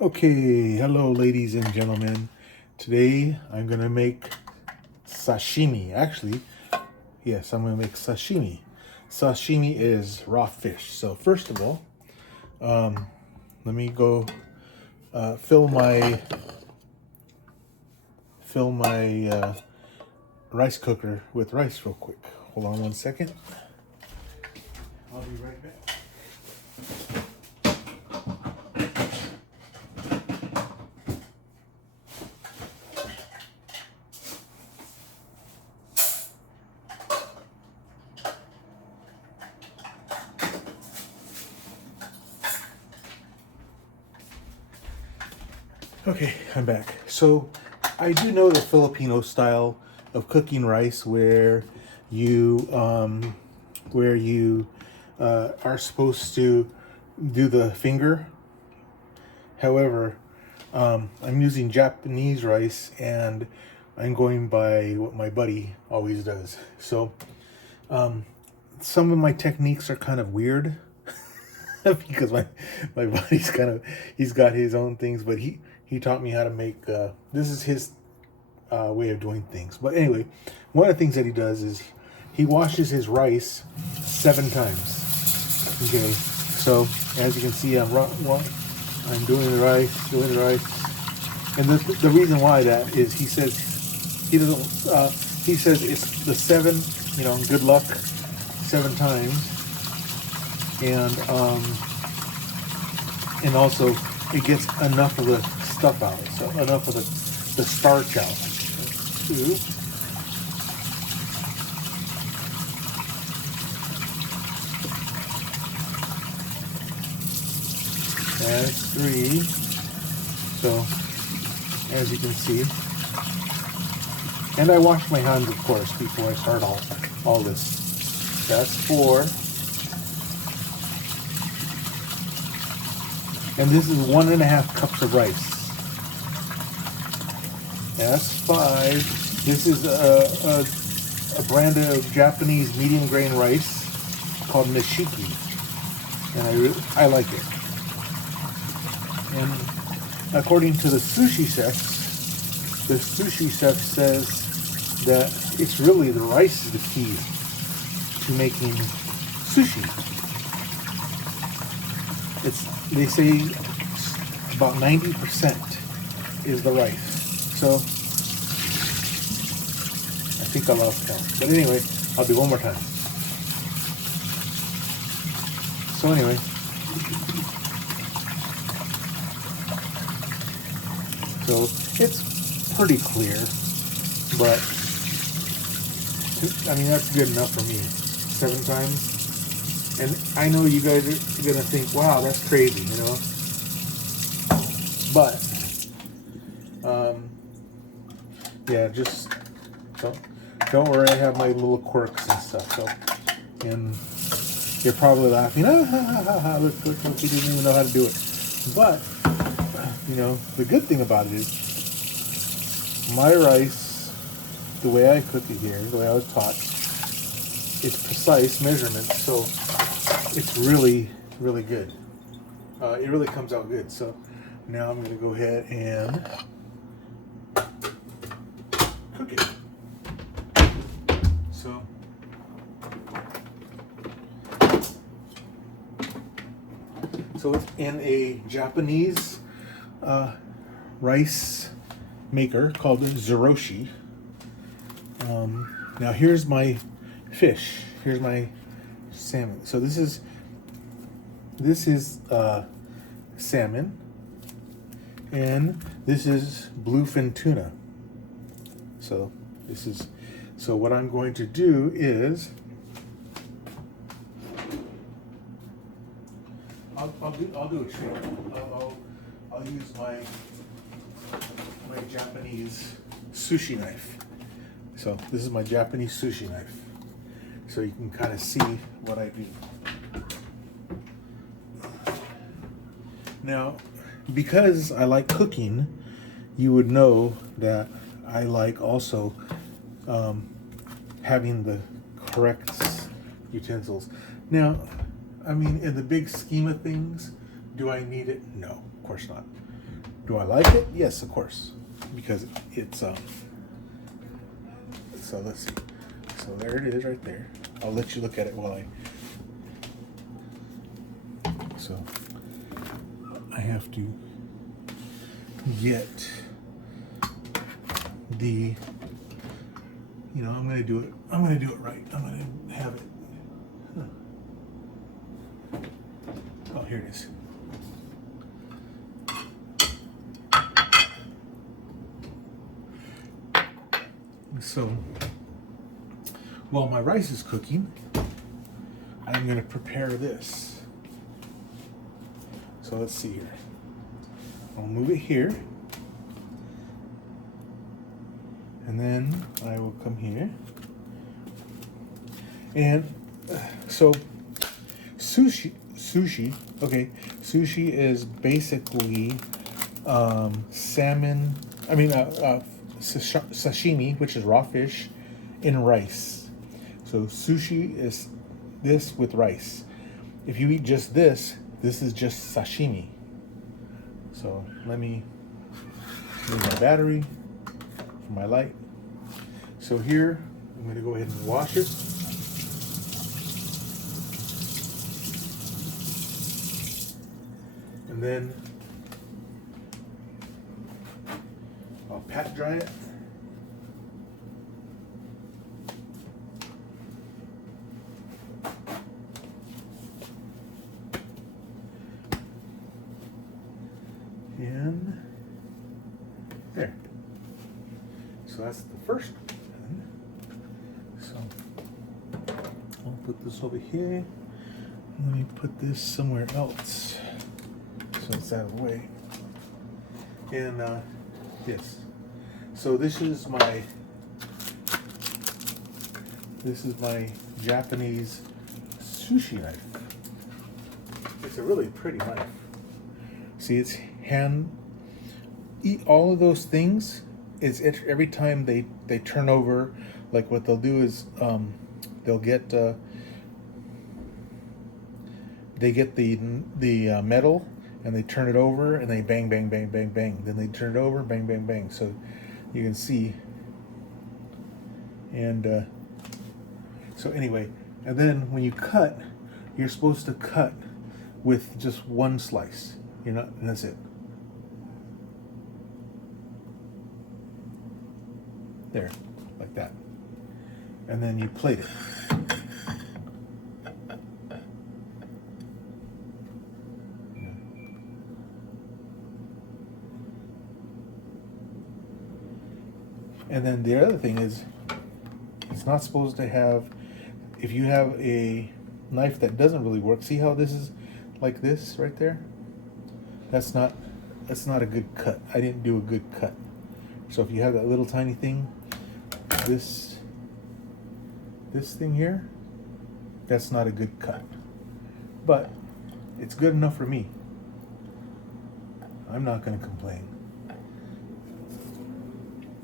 Okay, hello ladies and gentlemen. Today I'm gonna make sashimi. Actually, yes, I'm gonna make sashimi. Sashimi is raw fish. So first of all, let me go fill my rice cooker with rice real quick. Hold on one second. I'll be right back. Okay, I'm back. So I do know the Filipino style of cooking rice where you are supposed to do the finger. However, I'm using Japanese rice and I'm going by what my buddy always does. So some of my techniques are kind of weird because my buddy's he's got his own things, but he taught me how to make this is his way of doing things. But anyway, one of the things that he does is he washes his rice 7 times. Okay, so as you can see, I'm doing the rice, and the reason why that is he says he says it's the 7, good luck 7 times, and also it gets enough of the stuff out, so enough of the starch out. 2. That's 3. So as you can see, and I wash my hands, of course, before I start all this. That's 4. And this is 1.5 cups of rice. That's 5. This is a brand of Japanese medium grain rice called nishiki, and I like it. And according to the sushi chef says that it's really the rice is the key to making sushi. They say about 90% is the rice. So I think I lost count. But anyway, I'll do one more time. So anyway, so it's pretty clear, but I mean that's good enough for me. 7 times. And I know you guys are gonna think, wow, that's crazy, But yeah, just don't worry. I have my little quirks and stuff. So, and you're probably laughing, look, you didn't even know how to do it. But the good thing about it is my rice, the way I cook it here, the way I was taught, it's precise measurements. So it's really, really good. It really comes out good. So now I'm going to go ahead and cook it. So it's in a Japanese rice maker called Zeroshi. Now here's my fish. Here's my salmon. So this is salmon, and this is bluefin tuna. So what I'm going to do is I'll do a trick. I'll use my Japanese sushi knife. So this is my Japanese sushi knife. So you can kind of see what I do. Now, because I like cooking, you would know that I like also having the correct utensils. Now, I mean, in the big scheme of things, do I need it? No, of course not. Do I like it? Yes, of course, because it's so let's see. So there it is right there. I'll let you look at it while so I have to get the, I'm going to do it right. I'm going to have it. Oh, here it is. So while my rice is cooking, I'm going to prepare this. So let's see here. I'll move it here. And then I will come here. And so sushi, okay, sushi is basically salmon, sashimi, which is raw fish, in rice. So sushi is this with rice. If you eat just this is just sashimi. So let me move my battery for my light. So here, I'm going to go ahead and wash it. And then I'll pat dry it. And there. So that's the first one. So I'll put this over here. Let me put this somewhere else so it's out of the way. And yes. So this is my Japanese sushi knife. It's a really pretty knife. See, it's hand. Eat all of those things. Is every time they turn over, like what they'll do is they'll get the metal and they turn it over and they bang bang bang bang bang. Then they turn it over, bang bang bang. So you can see. And so anyway, and then when you cut, you're supposed to cut with just one slice. And that's it. There, like that. And then you plate it. And then the other thing is, it's not supposed to have, if you have a knife that doesn't really work, see how this is like this right there? That's not a good cut. I didn't do a good cut. So if you have that little tiny thing, this thing here, that's not a good cut. But it's good enough for me. I'm not going to complain.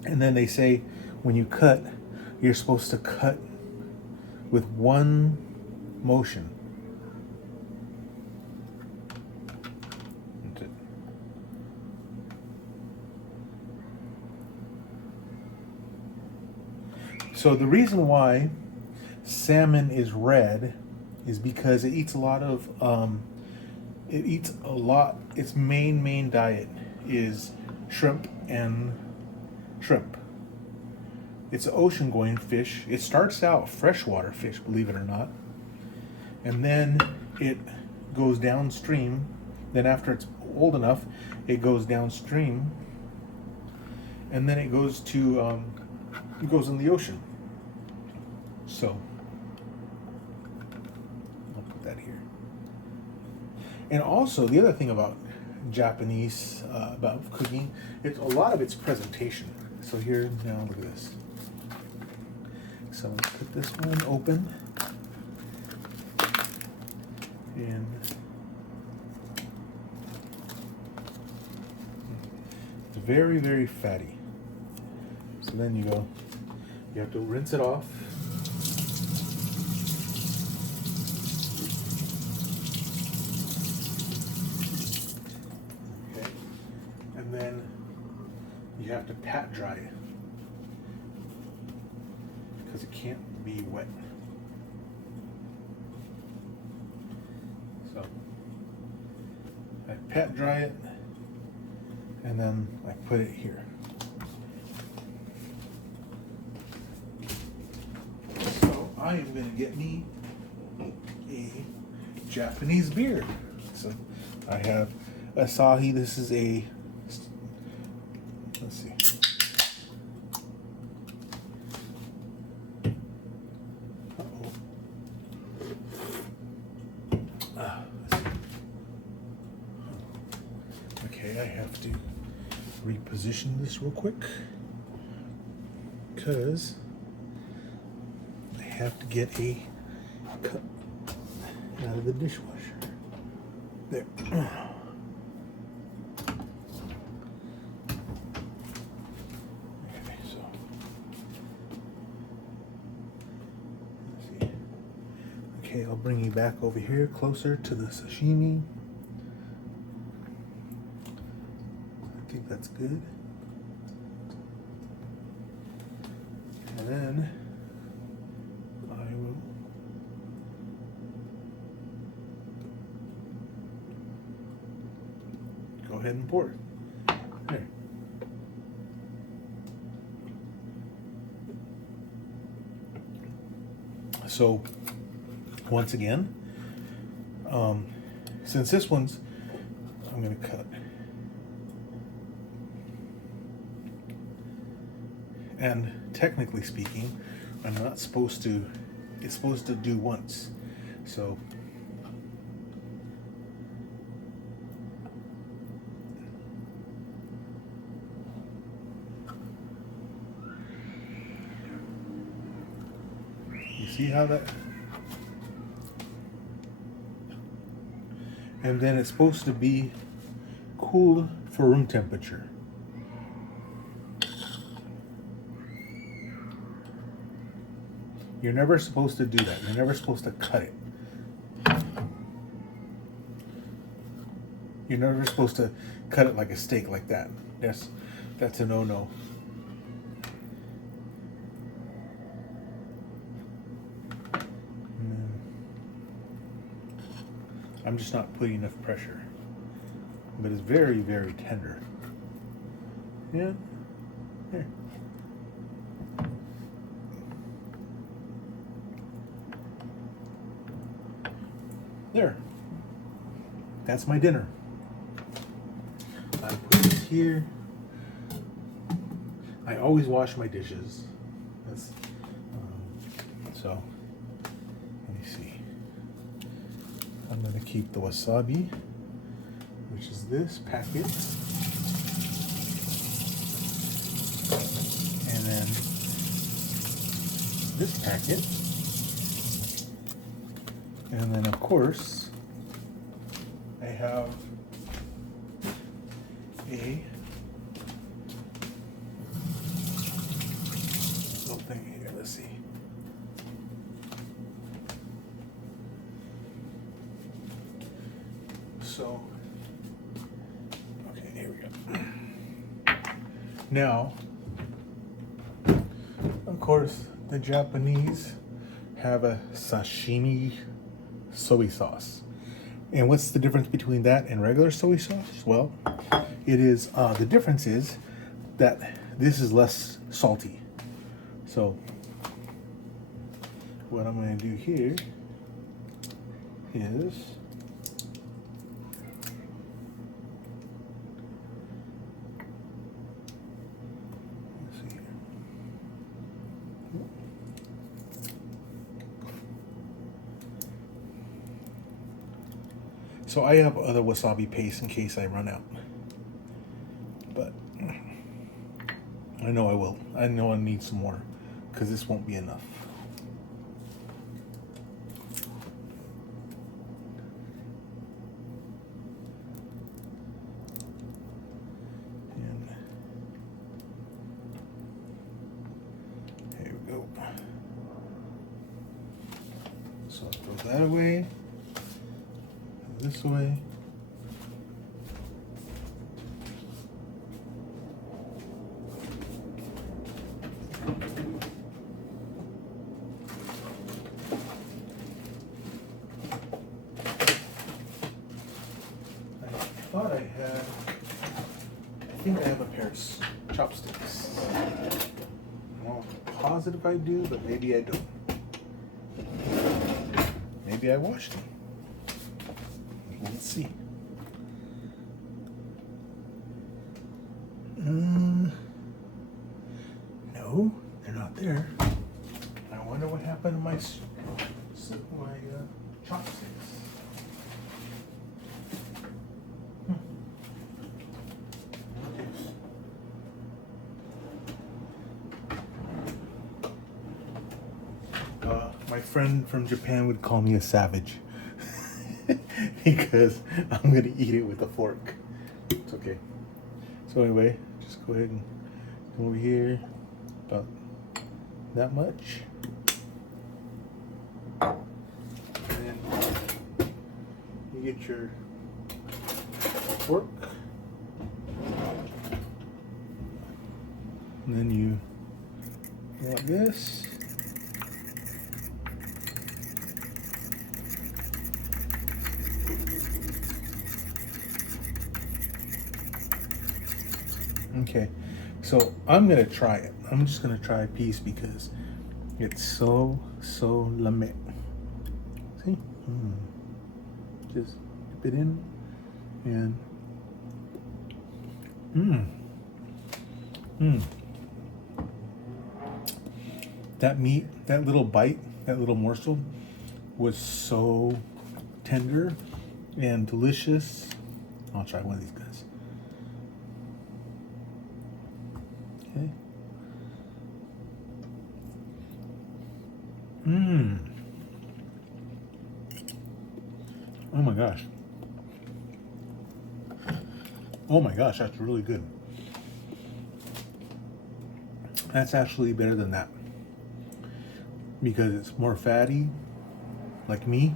And then they say when you cut, you're supposed to cut with one motion. So the reason why salmon is red is because it eats a lot of its main diet is shrimp. It's an ocean going fish. It starts out freshwater fish, believe it or not, and then it goes downstream. Then after it's old enough, it goes downstream, and then it goes in the ocean. So I'll put that here. And also the other thing about Japanese about cooking, a lot of it's presentation. So here now, look at this. So let's put this one open, and it's very, very fatty. So then you have to rinse it off. Okay. And then you have to pat dry it because it can't be wet. So I pat dry it and then I put it here. So I am going to get me a Japanese beer. So I have Asahi. This is a, let's see. Uh-oh. Let's see. Okay, I have to reposition this real quick because I have to get a cup out of the dishwasher. There. Okay, so let's see. Okay, I'll bring you back over here closer to the sashimi. I think that's good. And then I will go ahead and pour it. There. So once again, since this one's, I'm going to cut. And technically speaking, I'm not supposed to, it's supposed to do once. So you see how that, and then it's supposed to be cool for room temperature. You're never supposed to do that. You're never supposed to cut it. You're never supposed to cut it like a steak like that. That's a no-no. I'm just not putting enough pressure. But it's very, very tender. Yeah. Here. There. That's my dinner. I put this here. I always wash my dishes. That's so. Let me see. I'm gonna keep the wasabi, which is this packet, and then this packet. And then, of course, I have a little thing here. Let's see. So, okay, here we go. Now, of course, the Japanese have a sashimi soy sauce. And what's the difference between that and regular soy sauce? Well, it is, the difference is that this is less salty. So what I'm going to do here is so I have other wasabi paste in case I run out. But I know I will. I know I need some more because this won't be enough. And here we go. So I'll throw that away. This way. thought I had, I think I have a pair of chopsticks. I'm not positive I do, but maybe I don't. Maybe I washed them. Let's see. No, they're not there. I wonder what happened to my chopsticks. My friend from Japan would call me a savage because I'm gonna eat it with a fork. It's okay. So anyway, just go ahead and come over here, about that much. And then you get your fork. And then you go like this. Okay, so I'm gonna try it. I'm just gonna try a piece because it's so lame. See? Just dip it in and that meat, that little bite, that little morsel was so tender and delicious. I'll try one of these guys. Okay. Oh my gosh. Oh my gosh, that's really good. That's actually better than that because it's more fatty, like me,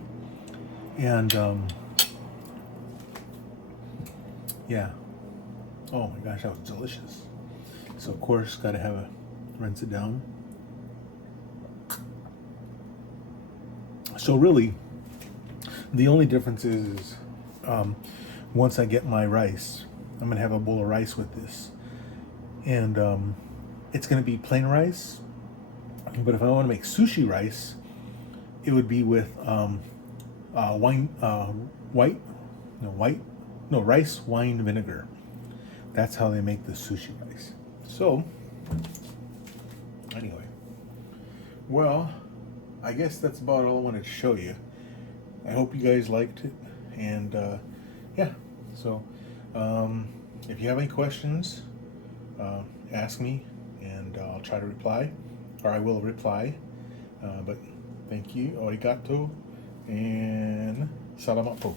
and yeah. Oh my gosh, that was delicious. So of course, gotta have a rinse it down. So really, the only difference is once I get my rice, I'm gonna have a bowl of rice with this, and it's gonna be plain rice. But if I want to make sushi rice, it would be with rice wine vinegar. That's how they make the sushi rice. So anyway, well, I guess that's about all I wanted to show you. I hope you guys liked it, and yeah. So if you have any questions, ask me, and I'll try to reply, or I will reply. But thank you, arigato, and salamat po.